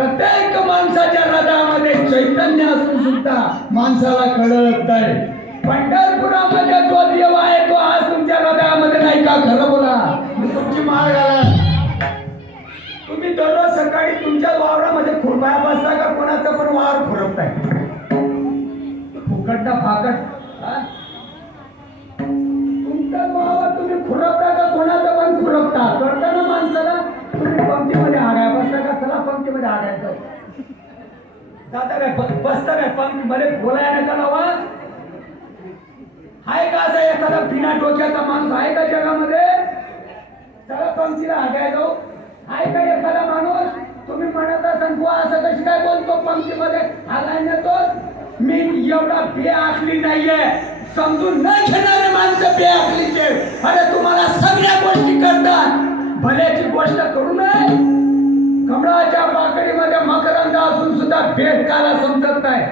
प्रत्येक माणसाच्या हृदयामध्ये चैतन्य असून सुद्धा माणसाला कळत नाही. पंढरपुरामध्ये जो देव आहे तो आज तुमच्या हृदयामध्ये नाही का? खरं बोला. तुमची माळ घाला. तुम्ही दररोज सकाळी तुमच्या वावरामध्ये खुरपाया बसता का कोणाचा पण वावर खुरपताय? फुकटना फाकट तुमचा वावर तुम्ही खुरपता का कोणाचा पण खुरपता? कळतं ना माणसाला? तुम्ही पंक्तीमध्ये आगाय बसता का? चला पंक्तीमध्ये आगायचं जाता काय बसता काय पंक्तीमध्ये? बोलायला नका लावा. आहे का असा एखादा बिना डोक्याचा माणूस आहे का जगामध्ये? चला पंक्तीला आगाय जाऊ. आहे का एखादा माणूस? तुम्ही म्हणत असाल तू असं कशी काय बोलतो पंक्तीमध्ये आगाय नेतो? मी एवढा बेअक्कली नाहीये. समजून न घेणारे माणसं बेअक्कलीचे. अरे तुम्हाला सगळ्या गोष्टी करतात, भल्याची गोष्ट करू नये. कमळाच्या पाकळीमध्ये मकरंद असून सुद्धा भेटकाला समजत नाही.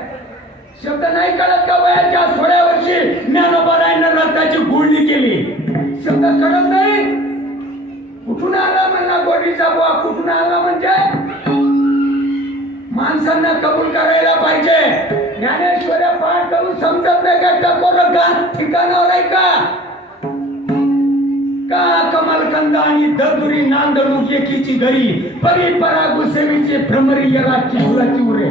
शब्द नाही कळत का? वयाच्या 16 वर्षी ज्ञानोबारायनं रक्ताची गुळणी केली. शब्द कळत नाही. कुठून आला म्हणला गोडीचा बुवा? कुठून आला म्हणजे माणसांना कबूल करायला पाहिजे. ज्ञानेश्वऱ्या पाठ करून समजत नाही का? टकोरं गाण ठिकाणावर आहे का? का कमलकंद आणि ददुरी नांदणूक एकीची घरी परी परा गुसेवीचे भ्रमरी याला चिवला चिवरे.